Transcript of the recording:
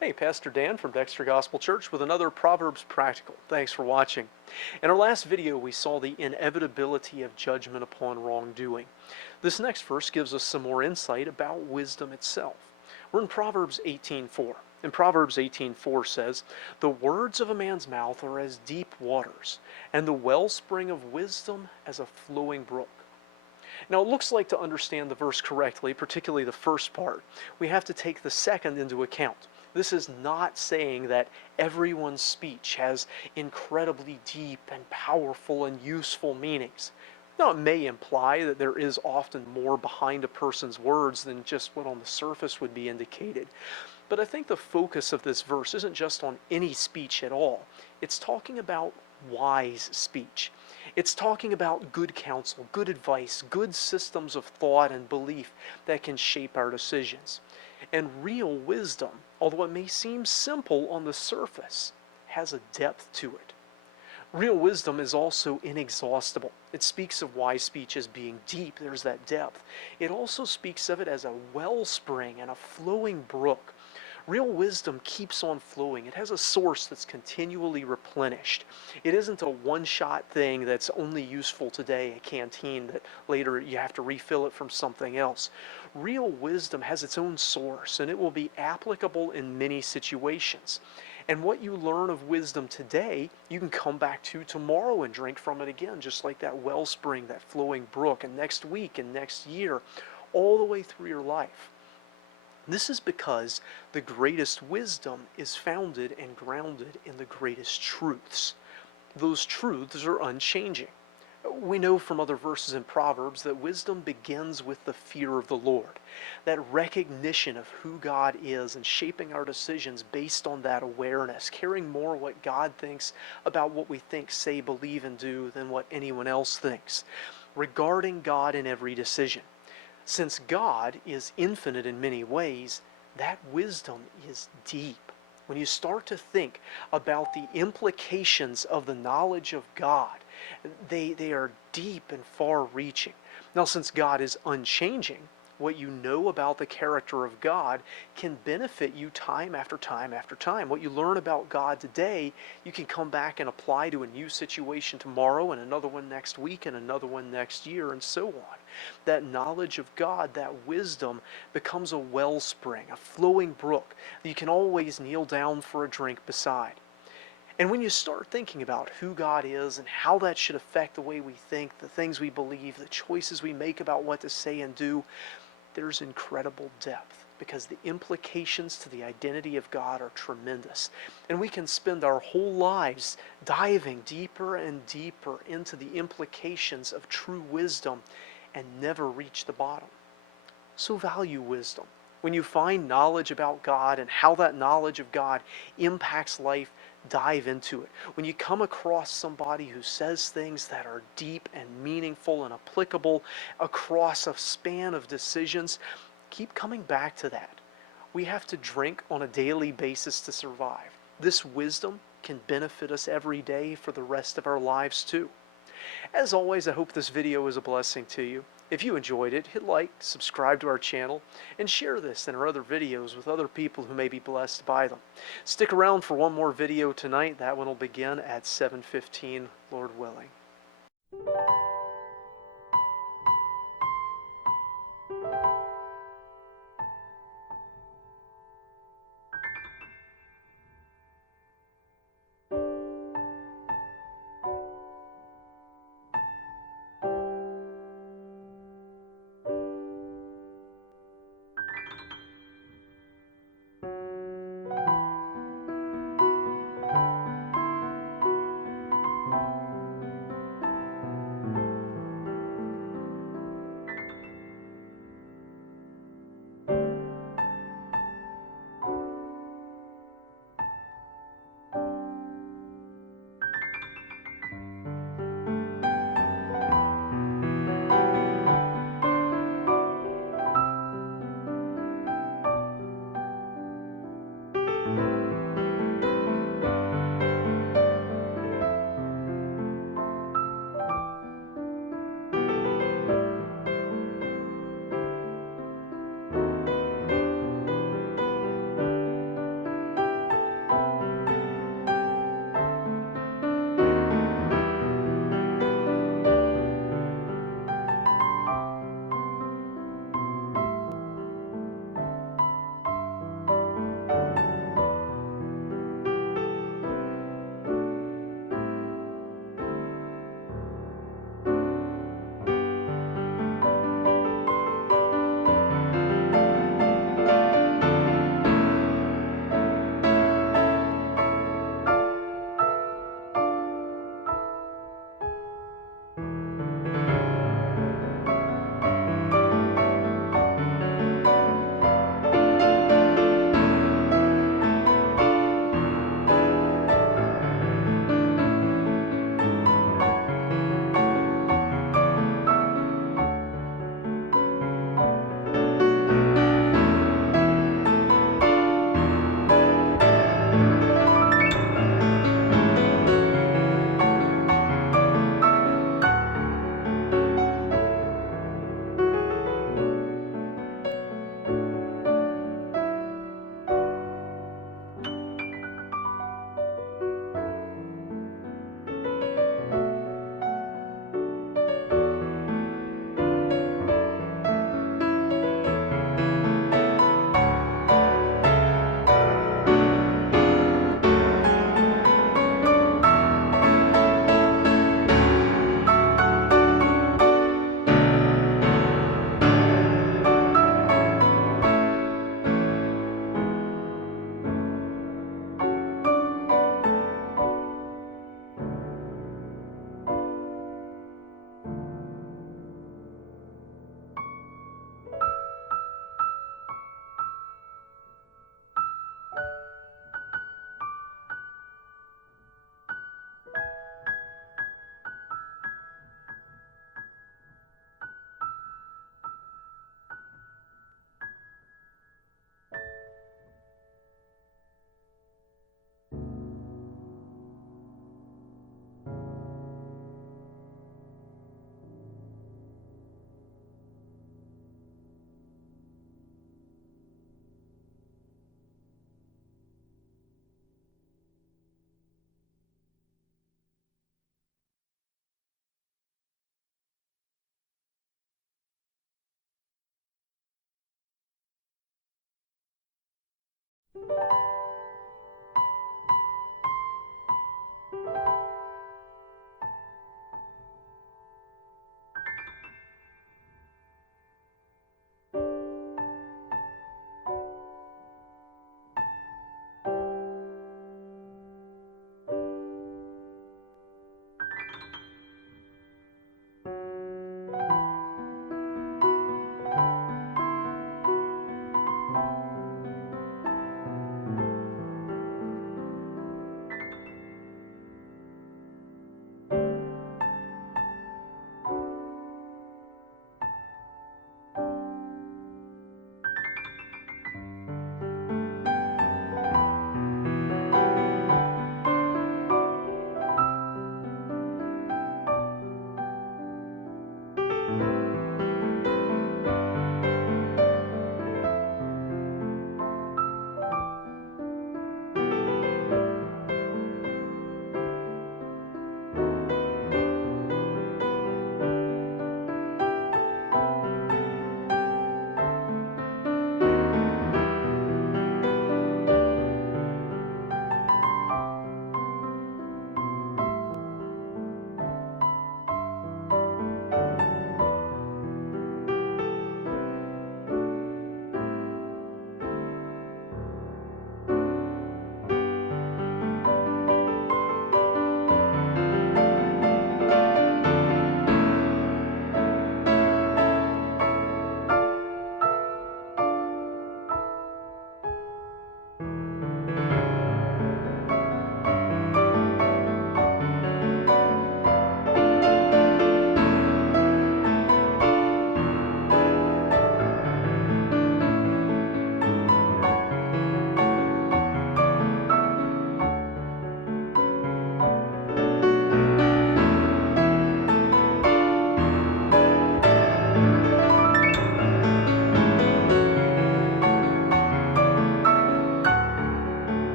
Hey, Pastor Dan from Dexter Gospel Church with another Proverbs Practical. Thanks for watching. In our last video, we saw the inevitability of judgment upon wrongdoing. This next verse gives us some more insight about wisdom itself. We're in Proverbs 18:4. And Proverbs 18:4 says, "The words of a man's mouth are as deep waters, and the wellspring of wisdom as a flowing brook." Now, it looks like to understand the verse correctly, particularly the first part, we have to take the second into account. This is not saying that everyone's speech has incredibly deep and powerful and useful meanings. Now, it may imply that there is often more behind a person's words than just what on the surface would be indicated. But I think the focus of this verse isn't just on any speech at all. It's talking about wise speech. It's talking about good counsel, good advice, good systems of thought and belief that can shape our decisions. And real wisdom, although it may seem simple on the surface, has a depth to it. Real wisdom is also inexhaustible. It speaks of wise speech as being deep, there's that depth. It also speaks of it as a wellspring and a flowing brook. Real wisdom keeps on flowing. It has a source that's continually replenished. It isn't a one-shot thing that's only useful today, a canteen that later you have to refill it from something else. Real wisdom has its own source, and it will be applicable in many situations. And what you learn of wisdom today, you can come back to tomorrow and drink from it again, just like that wellspring, that flowing brook, and next week and next year, all the way through your life. This is because the greatest wisdom is founded and grounded in the greatest truths. Those truths are unchanging. We know from other verses in Proverbs that wisdom begins with the fear of the Lord, that recognition of who God is and shaping our decisions based on that awareness, caring more what God thinks about what we think, say, believe, and do than what anyone else thinks, regarding God in every decision. Since God is infinite in many ways, that wisdom is deep. When you start to think about the implications of the knowledge of God, they are deep and far-reaching. Now, since God is unchanging, what you know about the character of God can benefit you time after time after time. What you learn about God today, you can come back and apply to a new situation tomorrow, and another one next week, and another one next year, and so on. That knowledge of God, that wisdom, becomes a wellspring, a flowing brook that you can always kneel down for a drink beside. And when you start thinking about who God is and how that should affect the way we think, the things we believe, the choices we make about what to say and do, there's incredible depth, because the implications to the identity of God are tremendous. And we can spend our whole lives diving deeper and deeper into the implications of true wisdom and never reach the bottom. So value wisdom. When you find knowledge about God and how that knowledge of God impacts life, dive into it. When you come across somebody who says things that are deep and meaningful and applicable across a span of decisions, keep coming back to that. We have to drink on a daily basis to survive. This wisdom can benefit us every day for the rest of our lives too. As always, I hope this video is a blessing to you. If you enjoyed it, hit like, subscribe to our channel, and share this and our other videos with other people who may be blessed by them. Stick around for one more video tonight. That one will begin at 7:15, Lord willing.